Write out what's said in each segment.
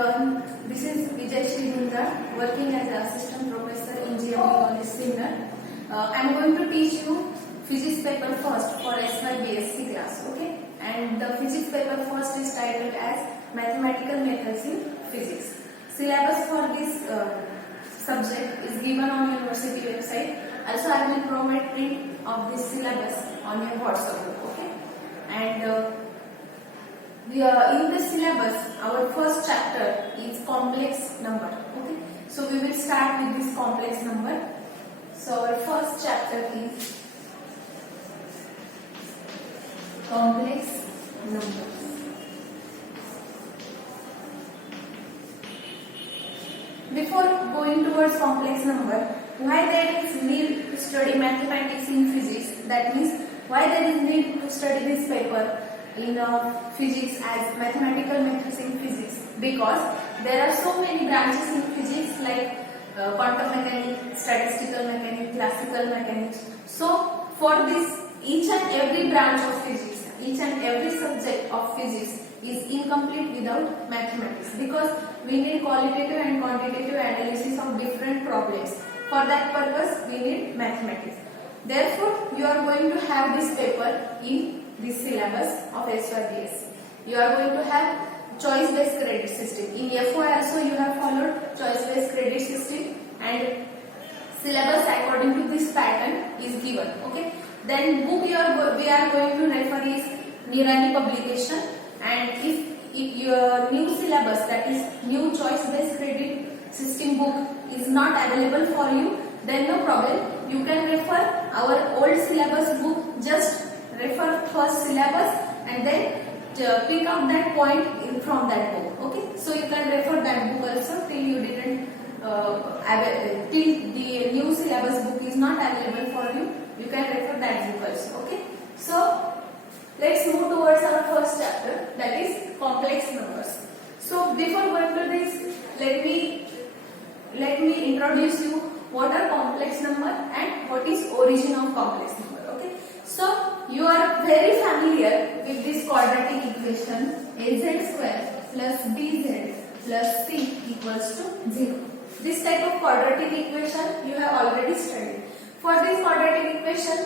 everyone. This is Vijay Shrindra, working as an assistant professor in GMP College, Sinnar. I am going to teach you physics paper first for SY/BSc class. Okay, and the physics paper first is titled as Mathematical Methods in Physics. Syllabus for this subject is given on university website. Also, I will provide print of this syllabus on your WhatsApp group. Okay, and in the syllabus, our first chapter is complex number. Okay, so we will start with this complex number. So our first chapter is complex numbers. Before going towards complex number, why there is need to study mathematics in physics? That means why there is need to study this paper in physics as mathematical methods in physics, because there are so many branches in physics like quantum mechanics, statistical mechanics, classical mechanics. So for this, each and every branch of physics, each and every subject of physics is incomplete without mathematics, because we need qualitative and quantitative analysis of different problems. For that purpose we need mathematics. Therefore you are going to have this paper in this syllabus of SY/BSc. You are going to have choice-based credit system. In FY also you have followed choice-based credit system, and syllabus according to this pattern is given. Okay. Then book we are going to refer is Nirani publication, and if your new syllabus, that is new choice-based credit system book, is not available for you, then no problem. You can refer our old syllabus book. Just refer first syllabus and then pick up that point from that book. Okay, so you can refer that book also till you didn't till the new syllabus book is not available for you. You can refer that book also. Okay, so let's move towards our first chapter, that is complex numbers. So before going to this, let me introduce you what are complex number and what is origin of complex number. Okay, so you are very familiar with this quadratic equation az square plus bz plus c equals to 0. This type of quadratic equation you have already studied. For this quadratic equation,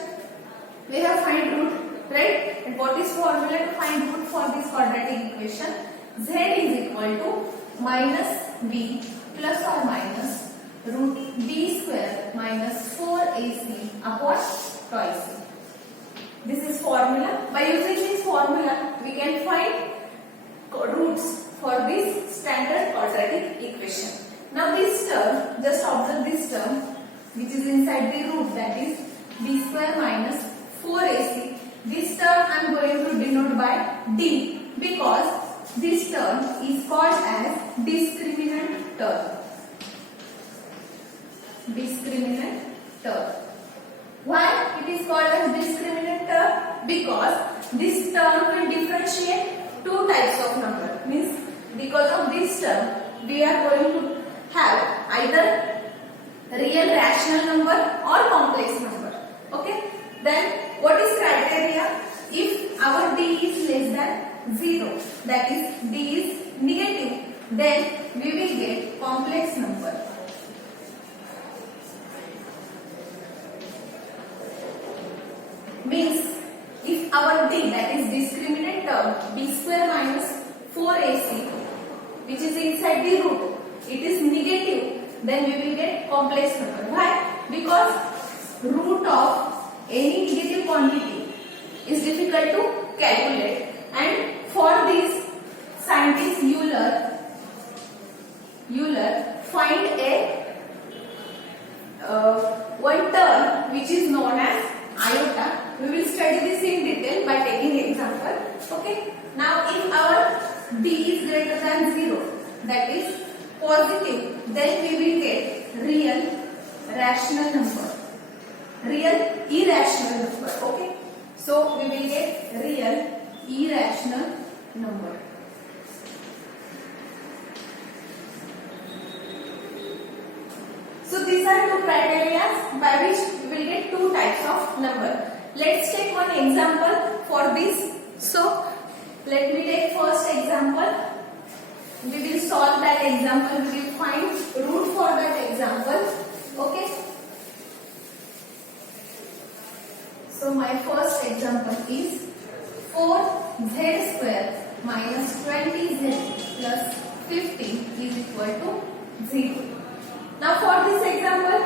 we have find root, right? And what is formula to find root for this quadratic equation? Z is equal to minus b plus or minus root b square minus 4ac upon twice. This is formula. By using this formula, we can find roots for this standard quadratic equation. Now this term, just observe this term which is inside the root, that is b square minus 4ac. This term I am going to denote by d, because this term is called as discriminant term. Discriminant term. Why it is called as discriminant term? Because this term will differentiate two types of number. Means because of this term we are going to have either real rational number or complex number. Okay. Then what is criteria? If our d is less than 0, that is d is negative, then we will get complex number. Means if our d, that is discriminant term b square minus 4ac, which is inside the root, it is negative, then we will get complex number. Why? Because root of any negative quantity is difficult to calculate, and for this scientist Euler find a one term which is known as iota. We will study this in detail by taking example. Okay. Now if our d is greater than 0, that is positive, then we will get real rational number, real irrational number. Okay, so we will get real irrational number. So these are two criteria by which we will get two types of number. Let's take one example for this. So let me take first example. we will solve that example. We will find root for that example. Okay. So my first example is 4z square minus 20z plus 15 is equal to 0. Now for this example,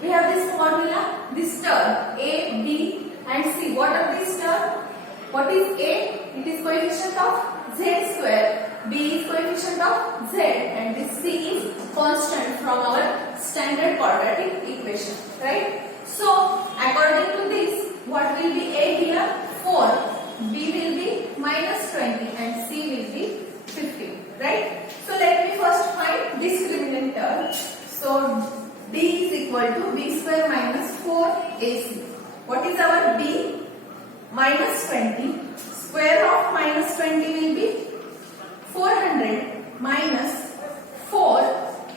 we have this formula, this term a, b and c. What are these terms? What is a? It is coefficient of z square. B is coefficient of z and this c is constant from our standard quadratic equation, right? So according to this, what will be a here? 4. B will be minus 20 and c will be 15, right? So let me first find discriminant term. So d is equal to b square minus 4ac. What is our b? Minus 20. Square of minus 20 will be 400 minus 4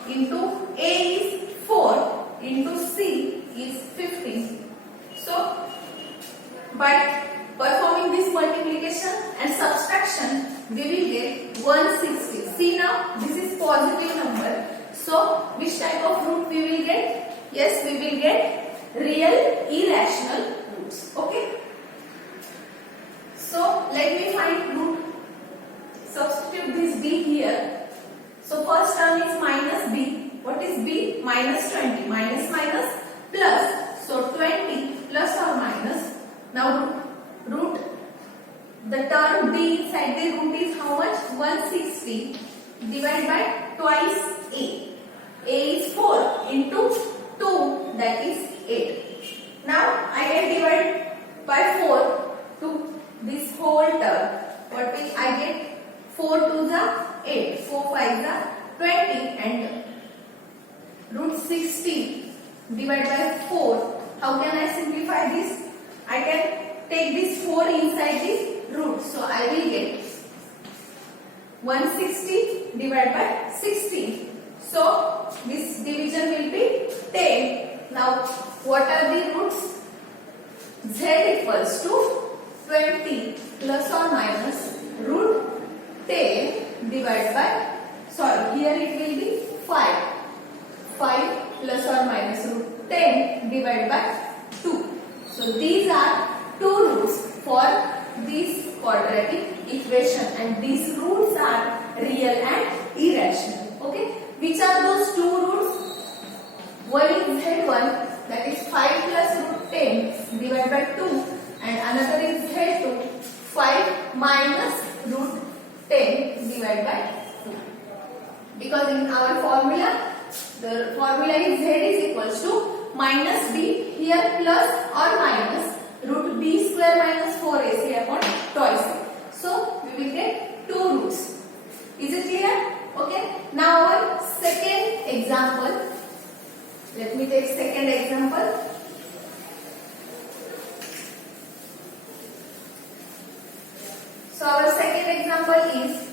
into a is 4 into c is 15. So by performing this multiplication and subtraction, we will get 160. See now, this is positive number. So which type of root we will get? Yes, we will get real irrational roots. Okay. So let me find root. Substitute this b here. So first term is minus b. What is b? Minus 20. Minus minus plus. So 20 plus or minus. Now root. The term b inside the root is how much? 160 divided by twice a. A is 4 into 2, that is 8. Now I can divide by 4 to this whole term. What will I get? 4 to the 8, 4 5 the 20 and root 60 divided by 4. How can I simplify this? I can take this 4 inside this root. So I will get 160 divided by 16. So this division will be 10. Now what are the roots? Z equals to 20 plus or minus root 10 divided by, sorry, here it will be 5. 5 plus or minus root 10 divided by 2. So these are two roots for this quadratic equation and these roots are real and irrational. Okay. Which are those two roots? One is z1, that is 5 plus root 10 divided by 2 and another is z2, 5 minus root 10 divided by 2. Because in our formula, the formula is z is equals to minus b, here plus or minus root b square minus 4ac upon twice a. So we will get two roots. Is it clear? Okay. Now our second example. Let me take second example. So our second example is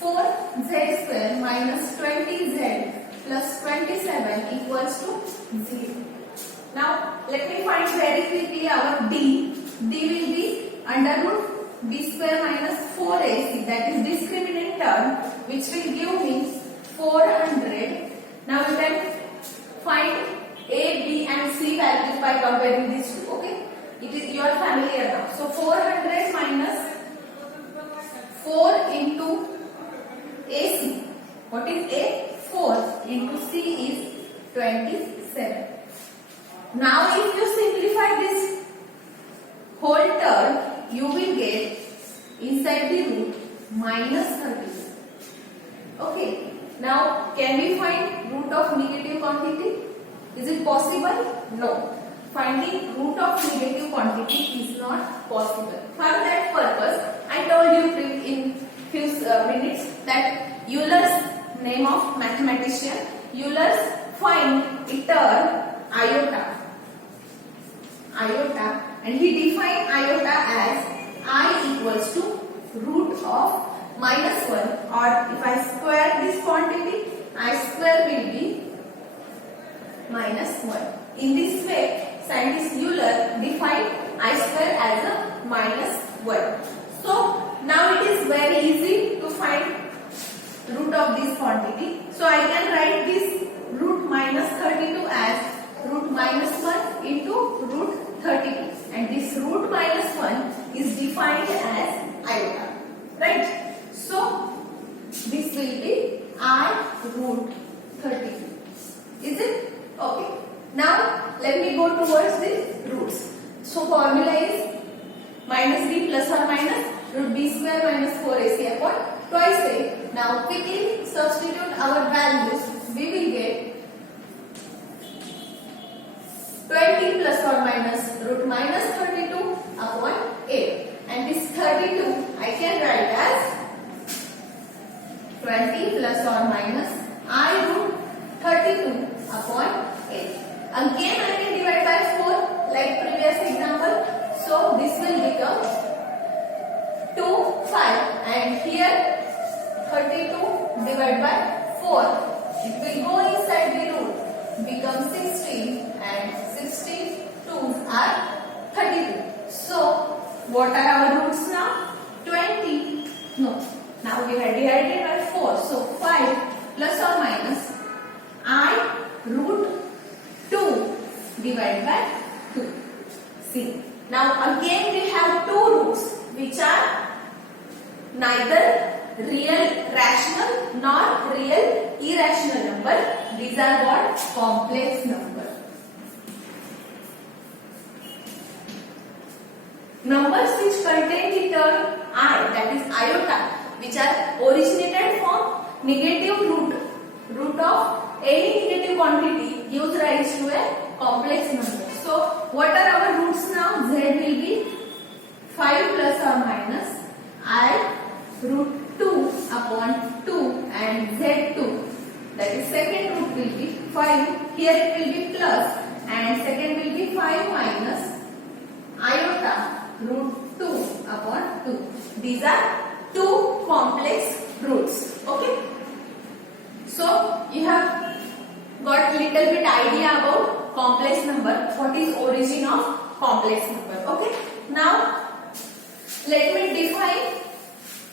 4z square minus 20z plus 27 equals to 0. Now let me find very quickly our d. D will be under root b square minus 4ac, that is discriminant term, which will give me 400. Now you can find a, b and c values by comparing these two. Okay. It is, you are familiar now. So 400 minus 4 into AC. What is A? 4 into C is 27. Now if you simplify this whole term, you will get inside the root minus 30. Okay. Now can we find root of negative quantity? Is it possible? No. Finding root of negative quantity is not possible. For that purpose, I told you in few minutes that Euler's name of mathematician. Euler's find a term iota. Iota, and he defined iota as I equals to root of minus 1, or if I square this quantity, I square will be minus 1. In this way, scientist Euler defined I square as a minus 1. So quantity. So I can write this root minus 32 as root minus 1 into root 32, and this root minus 1 is defined as iota, right? So this will be I root 32. Is it? Okay. Now let me go towards the roots. So formula is minus b plus or minus root b square minus 4ac upon twice a. Now quickly substitute our values. We will get 20 plus or minus root minus 32 upon a, and this 32 I can write as 20 plus or minus I root 32 upon a. Again I can divide by 4 like previous example. So this will become 2, 5, and here 32 divided by 4. It will go inside the root, become 16, and 16 2s are 32. So what are our roots now? 20. No. Now we have divided by 4. So 5 plus or minus I root 2 divided by 2. See. Now again we have two roots which are neither real rational nor real irrational number. These are what? Complex number. Numbers which contain the term I, that is iota, which are originated from negative root of any negative quantity gives rise to a complex number. So what are our roots now? Z will be 5 plus or minus I root 2 upon 2 and Z2. That is second root will be 5. Here it will be plus, and second will be 5 minus iota root 2 upon 2. These are two complex roots. Okay. So you have got little bit idea about complex number. What is origin of complex number? Okay. Now let me define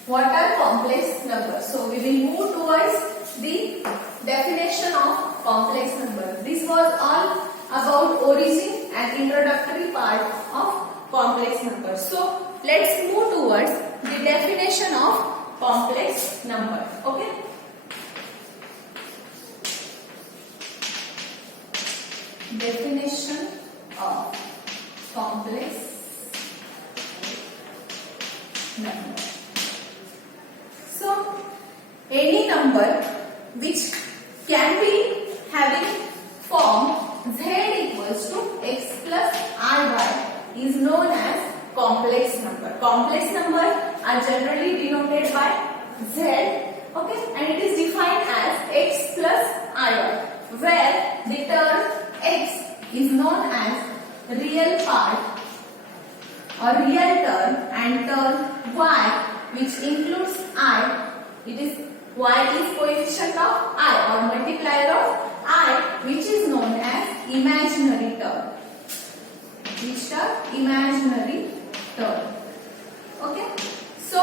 what are complex numbers. So we will move towards the definition of complex number. This was all about origin and introductory part of complex number. So let's move towards the definition of complex number. Okay. Definition of complex number. So any number which can be having form z equals to x plus iy is known as complex number. Complex number are generally denoted by z, okay, and it is defined as x plus iy, where the term x is known as real part or real term, and term y which includes I, it is y is coefficient of I or multiplier of I, which is known as imaginary term. Which term? Imaginary term. Okay. So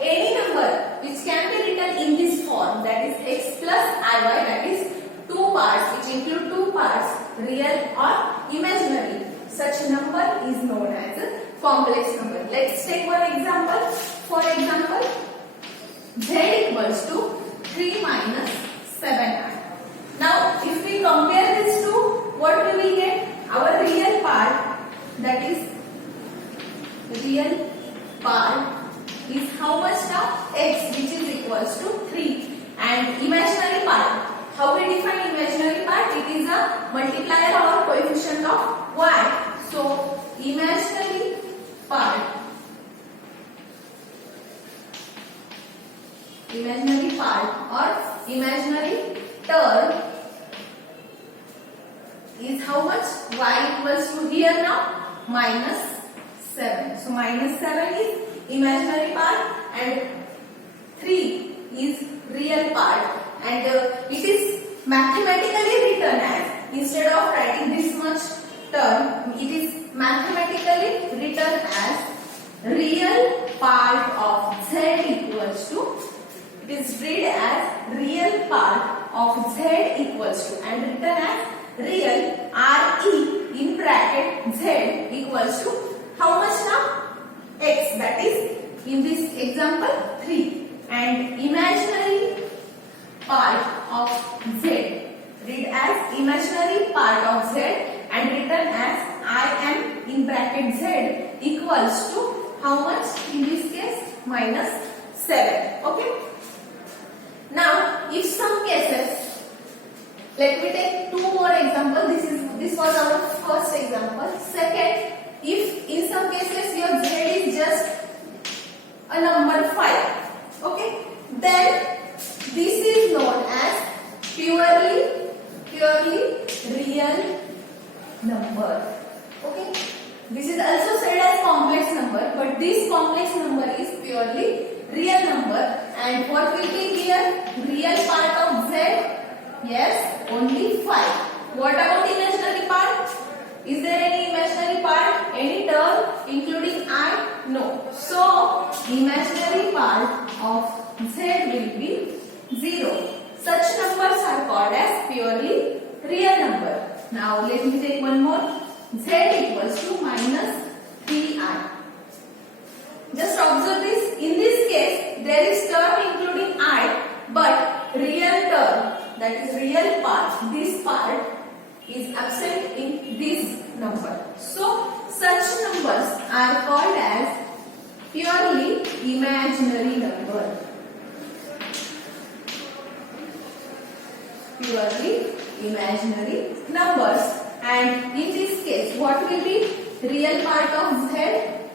any number which can be written in this form, that is x plus iy, that is two parts, which include two parts, real or imaginary, such number is known as a complex number. Let's take one example. For example, z equals to 3 minus 7i. Now if we compare these two, what we will get? Our real part, that is real part is how much now? X, which is equals to 3, and imaginary part, how we define imaginary part? It is a multiplier or coefficient of y. So imaginary part or imaginary term is how much? Y equals to here now minus 7. So minus 7 is imaginary part and 3 is real part, and it is mathematically written as, instead of writing this much term, it is mathematically written as real part of z equals to, it is read as real part of z equals to and written as real re in bracket z equals to how much now? X, that is in this example 3, and imaginary part of z, read as imaginary part of z and written as I am in bracket z equals to how much in this case? -7. Okay. Now if some cases, let me take 2 more examples. This was our first example. Second, if in some cases your z is just a number 5, okay, then this is known as purely real number. Okay, this is also said as complex number, but this complex number is purely real number. And what will be here? Real part of z? Yes, only 5. What about imaginary part? Is there any imaginary part? Any term including I? No. So, imaginary part of z will be 0. Such numbers are called as purely real number. Now, let me take one more. Z equals to -3i. Just observe this. In this case, there is term including I, but real term, that is real part, this part is absent in this number. So, such numbers are called as purely imaginary number. Purely imaginary numbers. And in this case, what will be real part of z?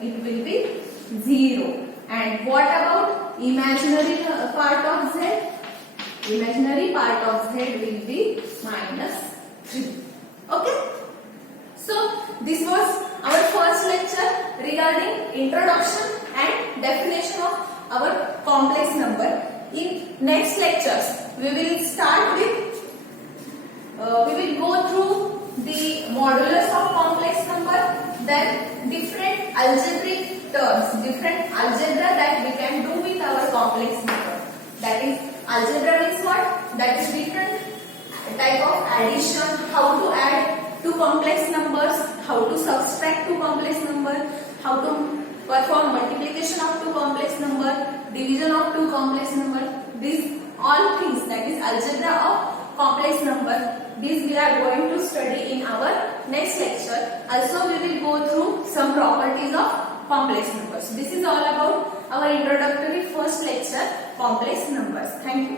It will be 0. And what about imaginary part of z? Imaginary part of z will be -3. Okay? So, this was our first lecture regarding introduction and definition of our complex number. In next lectures, we will start with, we will go through the modulus of complex number, then different algebraic terms, different algebra that we can do with our complex number. That is, algebra means what? That is different type of addition, how to add two complex numbers, how to subtract two complex numbers, how to perform multiplication of two complex numbers, division of two complex numbers. These all things, that is algebra of complex number. This we are going to study in our next lecture. Also, we will go through some properties of complex numbers. This is all about our introductory first lecture, complex numbers. Thank you.